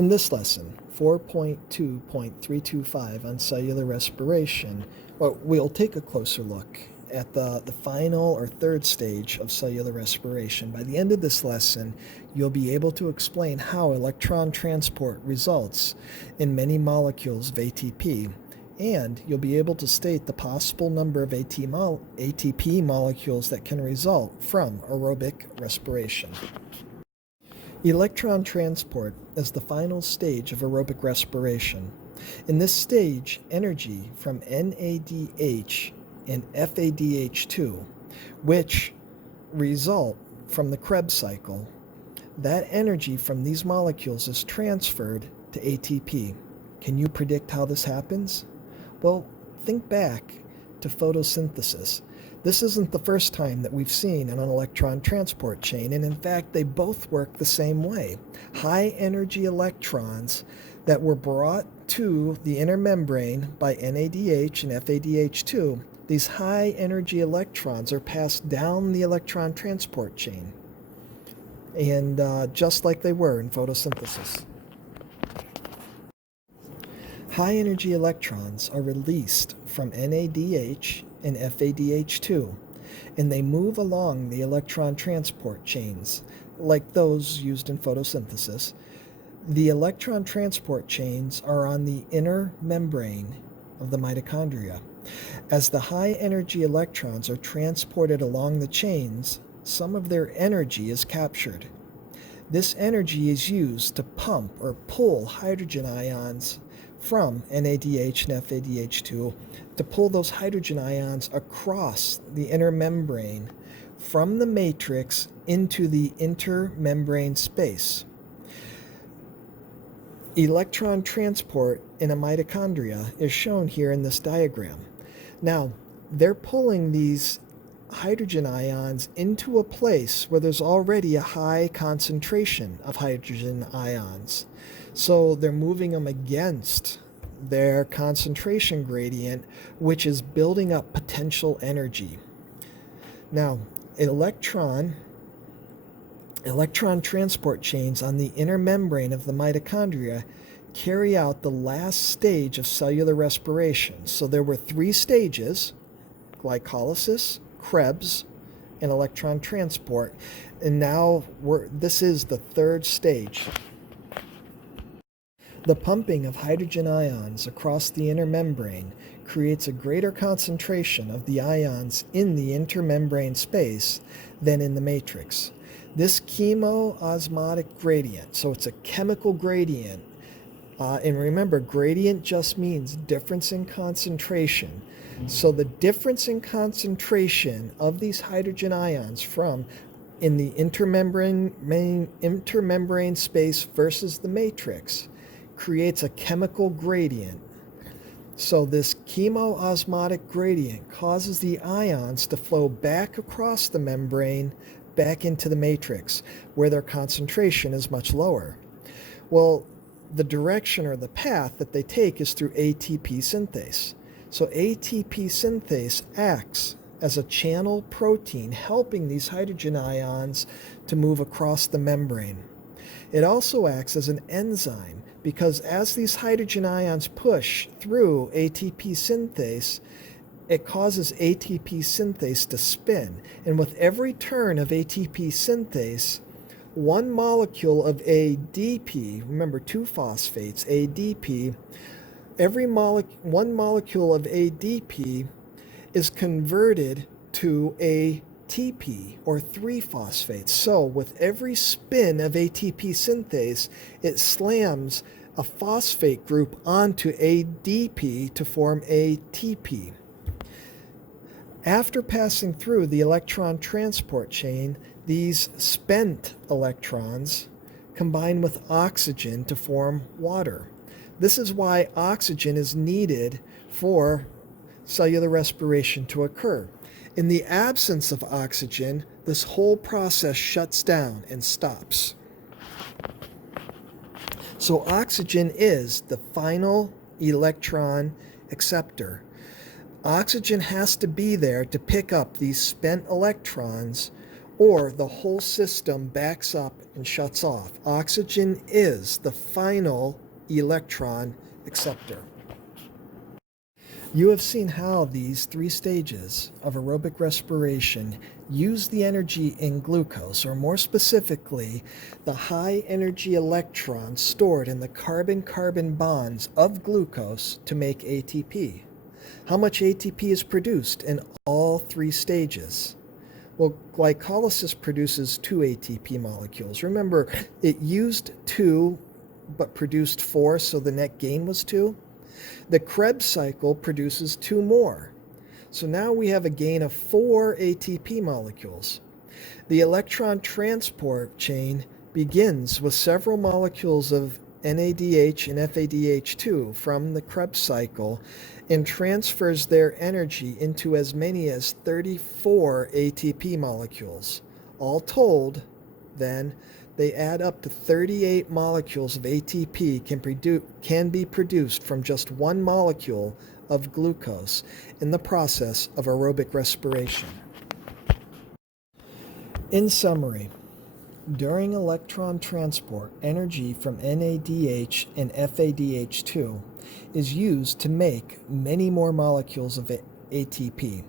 In this lesson, 4.2.325 on cellular respiration, we'll take a closer look at the final or third stage of cellular respiration. By the end of this lesson, you'll be able to explain how electron transport results in many molecules of ATP, and you'll be able to state the possible number of ATP molecules that can result from aerobic respiration. Electron transport is the final stage of aerobic respiration. In this stage, energy from NADH and FADH2, which result from the Krebs cycle, that energy from these molecules is transferred to ATP. Can you predict how this happens? Well, think back to photosynthesis. This isn't the first time that we've seen an electron transport chain, and in fact, they both work the same way. High energy electrons that were brought to the inner membrane by NADH and FADH2, these high energy electrons are passed down the electron transport chain, and just like they were in photosynthesis. High energy electrons are released from NADH and FADH2, and they move along the electron transport chains, like those used in photosynthesis. The electron transport chains are on the inner membrane of the mitochondria. As the high energy electrons are transported along the chains, some of their energy is captured. This energy is used to pump or pull hydrogen ions from NADH and FADH2 to pull those hydrogen ions across the inner membrane from the matrix into the intermembrane space. Electron transport in a mitochondria is shown here in this diagram. Now, they're pulling these hydrogen ions into a place where there's already a high concentration of hydrogen ions. So they're moving them against their concentration gradient, which is building up potential energy. Now, electron transport chains on the inner membrane of the mitochondria carry out the last stage of cellular respiration. So there were three stages: glycolysis, Krebs, and electron transport. And now this is the third stage. The pumping of hydrogen ions across the inner membrane creates a greater concentration of the ions in the intermembrane space than in the matrix. This chemoosmotic gradient, so it's a chemical gradient, and remember, gradient just means difference in concentration. So the difference in concentration of these hydrogen ions from in the intermembrane space versus the matrix creates a chemical gradient. So this chemoosmotic gradient causes the ions to flow back across the membrane, back into the matrix, where their concentration is much lower. Well, the direction or the path that they take is through ATP synthase. So ATP synthase acts as a channel protein, helping these hydrogen ions to move across the membrane. It also acts as an enzyme, because as these hydrogen ions push through ATP synthase, it causes ATP synthase to spin. And with every turn of ATP synthase, one molecule of ADP, remember two phosphates, ADP, one molecule of ADP is converted to ATP, or 3-phosphates. So with every spin of ATP synthase, it slams a phosphate group onto ADP to form ATP. After passing through the electron transport chain, these spent electrons combine with oxygen to form water. This is why oxygen is needed for cellular respiration to occur. In the absence of oxygen, this whole process shuts down and stops. So oxygen is the final electron acceptor. Oxygen has to be there to pick up these spent electrons, or the whole system backs up and shuts off. Oxygen is the final electron acceptor. You have seen how these 3 stages of aerobic respiration use the energy in glucose, or more specifically, the high energy electrons stored in the carbon-carbon bonds of glucose to make ATP. How much ATP is produced in all 3 stages? Well, glycolysis produces 2 ATP molecules. Remember, it used 2 but produced 4, so the net gain was 2. The Krebs cycle produces 2 more. So now we have a gain of 4 ATP molecules. The electron transport chain begins with several molecules of NADH and FADH2 from the Krebs cycle and transfers their energy into as many as 34 ATP molecules. All told, then, they add up to 38 molecules of ATP can be produced from just 1 molecule of glucose in the process of aerobic respiration. In summary, during electron transport, energy from NADH and FADH2 is used to make many more molecules of ATP.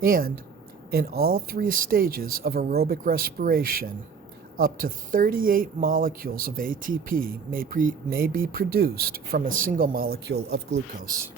And in all 3 stages of aerobic respiration, up to 38 molecules of ATP may be produced from a single molecule of glucose.